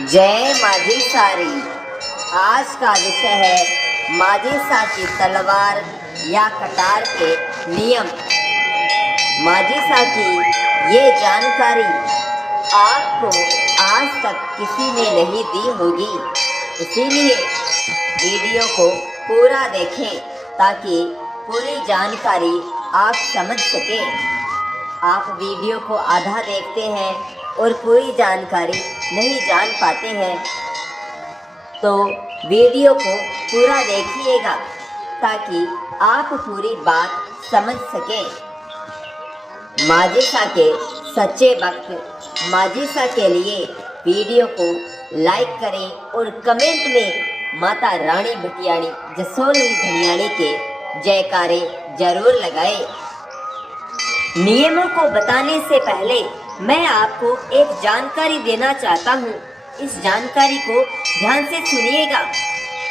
जय माझी सारी। आज का विषय है माजिसा की तलवार या कटार के नियम। माजिसा की ये जानकारी आपको आज तक किसी ने नहीं दी होगी, इसीलिए वीडियो को पूरा देखें ताकि पूरी जानकारी आप समझ सकें। आप वीडियो को आधा देखते हैं और पूरी जानकारी नहीं जान पाते हैं, तो वीडियो को पूरा देखिएगा ताकि आप पूरी बात समझ सकें। माजिसा के सच्चे भक्त माजिसा के लिए वीडियो को लाइक करें और कमेंट में माता रानी भटियाणी जसोलवी धनियाणी के जयकारे जरूर लगाएं। नियमों को बताने से पहले मैं आपको एक जानकारी देना चाहता हूँ। इस जानकारी को ध्यान से सुनिएगा,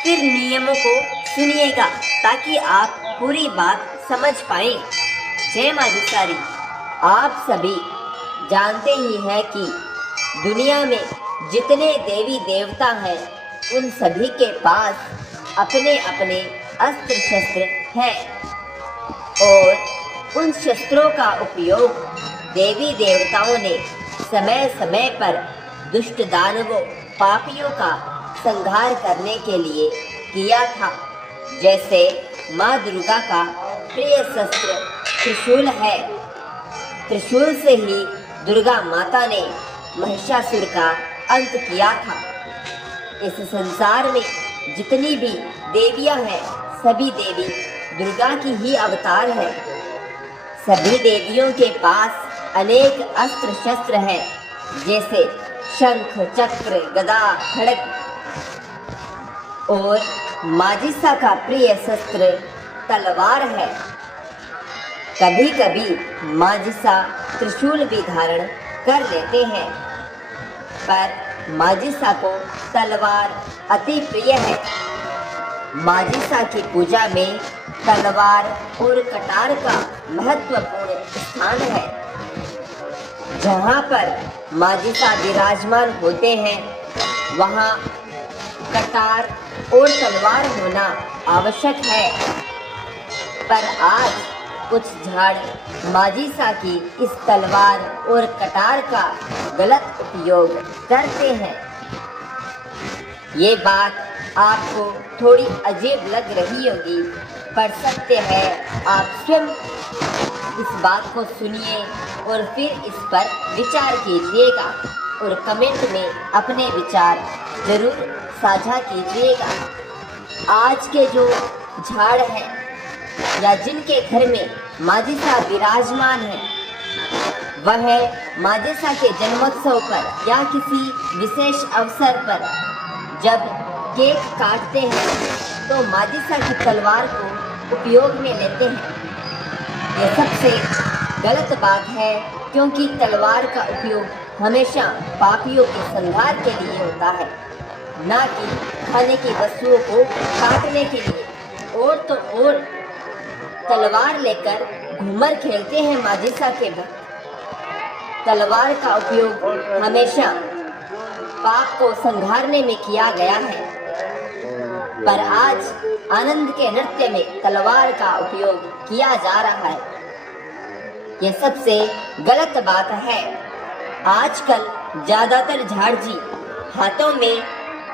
फिर नियमों को सुनिएगा ताकि आप पूरी बात समझ पाएं। जय माजिसारी। आप सभी जानते ही हैं कि दुनिया में जितने देवी देवता हैं उन सभी के पास अपने अपने अस्त्र शस्त्र हैं और उन शस्त्रों का उपयोग देवी देवताओं ने समय समय पर दुष्ट दानवों पापियों का संहार करने के लिए किया था। जैसे माँ दुर्गा का प्रिय शस्त्र त्रिशूल है। त्रिशूल से ही दुर्गा माता ने महिषासुर का अंत किया था। इस संसार में जितनी भी देवियां हैं सभी देवी दुर्गा की ही अवतार है। सभी देवियों के पास अनेक अस्त्र शस्त्र हैं, जैसे शंख चक्र गदा खड्ग, और माजिसा का प्रिय शस्त्र तलवार है। कभी कभी माजिसा त्रिशूल भी धारण कर लेते हैं, पर माजिसा को तलवार अति प्रिय है। माजिसा की पूजा में तलवार और कटार का महत्वपूर्ण स्थान है। जहाँ पर माजिसा विराजमान होते हैं वहाँ कटार और तलवार होना आवश्यक है, पर आज कुछ झाड़ माजिसा की इस तलवार और कटार का गलत उपयोग करते हैं। ये बात आपको थोड़ी अजीब लग रही होगी, पर सत्य है। आप स्वयं इस बात को सुनिए और फिर इस पर विचार कीजिएगा और कमेंट में अपने विचार जरूर साझा कीजिएगा। आज के जो झाड़ हैं या जिनके घर में माजिसा विराजमान है, वह माजिसा के जन्मोत्सव पर या किसी विशेष अवसर पर जब केक काटते हैं तो माजिसा की तलवार को उपयोग में लेते हैं। यह सबसे गलत बात है, क्योंकि तलवार का उपयोग हमेशा पापियों के संहार के लिए होता है, ना कि खाने की वस्तुओं को काटने के लिए। और तो और तलवार लेकर घूमर खेलते हैं माजिसा के भक्त। तलवार का उपयोग हमेशा पाप को संहारने में किया गया है, पर आज आनंद के नृत्य में तलवार का उपयोग किया जा रहा है। यह सबसे गलत बात है। आजकल ज्यादातर झाड़जी हाथों में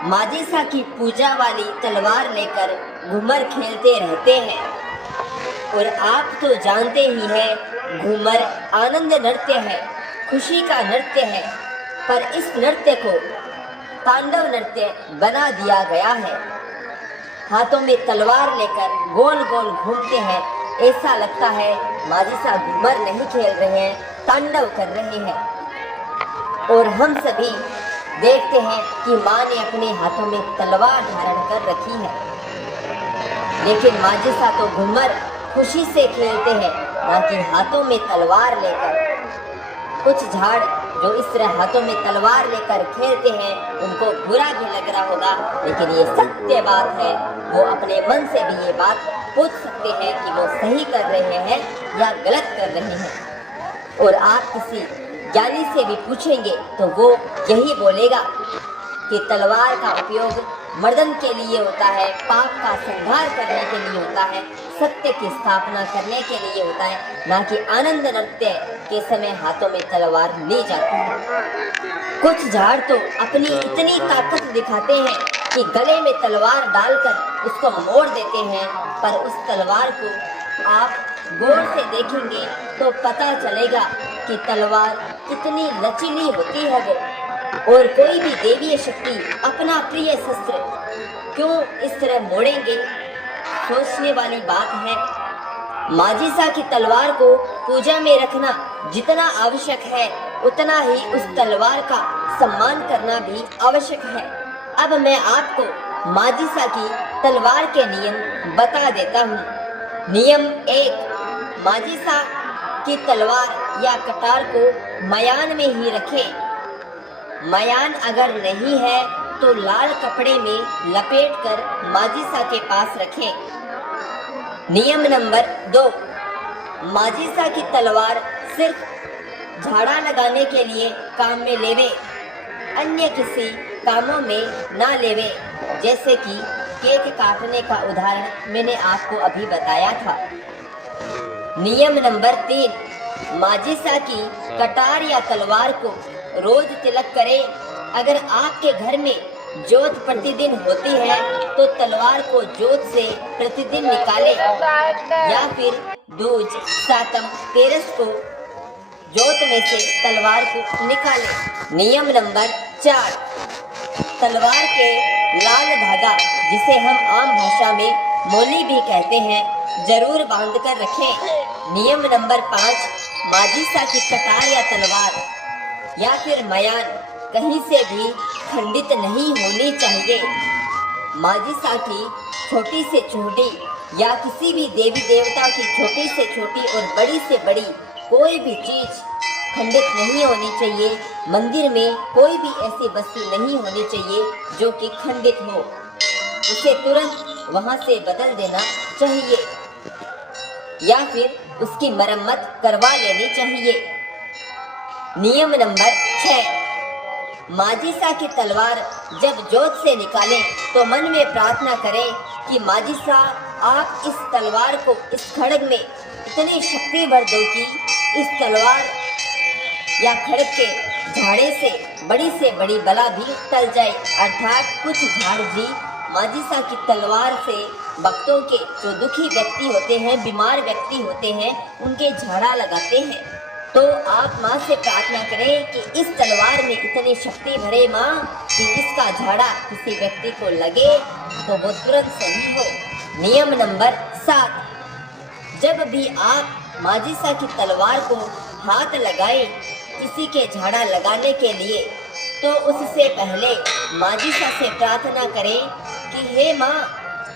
माजिसा की पूजा वाली तलवार लेकर घूमर खेलते रहते हैं। और आप तो जानते ही हैं, घूमर आनंद नृत्य है, खुशी का नृत्य है, पर इस नृत्य को तांडव नृत्य बना दिया गया है। हाथों में तलवार लेकर गोल गोल घूमते हैं, ऐसा लगता है माजिसा घूमर नहीं खेल रहे हैं, तांडव कर रहे हैं। और हम सभी देखते हैं कि माँ ने अपने हाथों में तलवार धारण कर रखी है, लेकिन माजिसा तो घूमर खुशी से खेलते हैं, ना कि हाथों में तलवार लेकर। कुछ झाड़ जो इस तरह हाथों में तलवार लेकर खेलते हैं उनको बुरा भी लग रहा होगा, लेकिन ये सत्य बात है। वो अपने मन से भी ये बात पूछ सकते हैं कि वो सही कर रहे हैं या गलत कर रहे हैं। और आप किसी ज्ञानी से भी पूछेंगे तो वो यही बोलेगा कि तलवार का उपयोग मर्दन के लिए होता है, पाप का संहार करने के लिए होता है, सत्य की स्थापना करने के लिए होता है, ना कि आनंद नृत्य के समय हाथों में तलवार ली जाती है। कुछ झाड़ तो अपनी इतनी ताकत दिखाते हैं कि गले में तलवार डालकर उसको मोड़ देते हैं, पर उस तलवार को आप गौर से देखेंगे तो पता चलेगा कि तलवार कितनी लचीली होती है वो। और कोई भी देवीय शक्ति अपना प्रिय शस्त्र क्यों इस तरह मोड़ेंगे, सोचने वाली बात है। माजिसा की तलवार को पूजा में रखना जितना आवश्यक है, उतना ही उस तलवार का सम्मान करना भी आवश्यक है। अब मैं आपको माजिसा की तलवार के नियम बता देता हूँ। नियम 1, माजिसा की तलवार या कटार को मयान में ही रखें। मयान अगर नहीं है तो लाल कपड़े में लपेटकर माजिसा के पास रखें। नियम नंबर 2, माजिसा की तलवार सिर्फ झाड़ा लगाने के लिए काम में लेवे, अन्य किसी कामों में ना लेवे। जैसे कि केक काटने का उदाहरण मैंने आपको अभी बताया था। नियम नंबर 3, माजिसा की कटार या तलवार को रोज तिलक करें। अगर आपके घर में जोत प्रतिदिन होती है तो तलवार को जोत से प्रतिदिन निकालें, या फिर दूज, सातम, तेरस को जोत में से तलवार को निकालें। नियम नंबर 4, तलवार के लाल धागा, जिसे हम आम भाषा में मोली भी कहते हैं, जरूर बांध कर रखें। नियम नंबर 5, माजिसा की कटार या तलवार या फिर मयान कहीं से भी खंडित नहीं होनी चाहिए। माजिसा की छोटी से छोटी या किसी भी देवी देवता की छोटी से छोटी और बड़ी से बड़ी कोई भी चीज खंडित नहीं होनी चाहिए। मंदिर में कोई भी ऐसी वस्तु नहीं होनी चाहिए जो कि खंडित हो, उसे तुरंत वहां से बदल देना चाहिए या फिर उसकी मरम्मत करवा लेनी चाहिए। नियम नंबर 6, माजिसा की तलवार जब जोत से निकालें तो मन में प्रार्थना करें कि माजिसा आप इस तलवार को इस खड्ग में इतनी शक्ति भर दो कि इस तलवार या खड्ग के झाड़े से बड़ी बला भी टल जाए। अर्थात कुछ झाड़ जी माजिसा की तलवार से भक्तों के जो दुखी व्यक्ति होते हैं, बीमार व्यक्ति होते हैं, उनके झाड़ा लगाते हैं। तो आप माँ से प्रार्थना करें कि इस तलवार में इतनी शक्ति भरे माँ कि इसका झाड़ा किसी व्यक्ति को लगे तो वो तुरंत सही हो। नियम नंबर 7, जब भी आप माजिसा की तलवार को हाथ लगाएं किसी के झाड़ा लगाने के लिए, तो उससे पहले माजिसा से प्रार्थना करें कि हे माँ,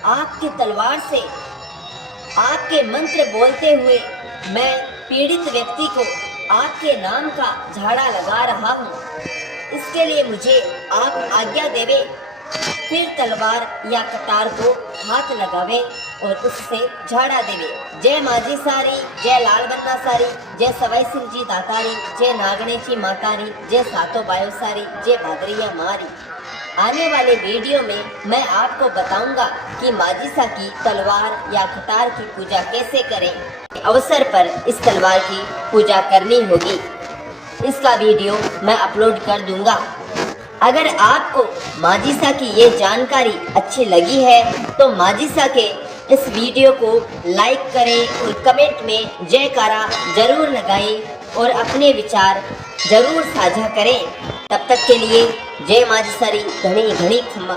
आपकी तलवार से आपके मंत्र बोलते हुए मैं पीड़ित व्यक्ति को आपके नाम का झाड़ा लगा रहा हूँ, इसके लिए मुझे आप आज्ञा देवे। फिर तलवार या कटार को हाथ लगावे और उससे झाड़ा देवे। जय माजी सारी, जय लाल बन्ना सारी, जय सवाई सिंह जी दातारी, जय नागणेची मातारी, जय सातो बायो सारी, जय भादरिया मारी। आने वाले वीडियो में मैं आपको बताऊंगा कि माजिसा की तलवार या कटार की पूजा कैसे करें। अवसर पर इस तलवार की पूजा करनी होगी, इसका वीडियो मैं अपलोड कर दूंगा। अगर आपको माजिसा की ये जानकारी अच्छी लगी है तो माजिसा के इस वीडियो को लाइक करें और कमेंट में जयकारा जरूर लगाएं और अपने विचार जरूर साझा करें। तब तक के लिए जय माजिसारी, घनी घनी खम्मा।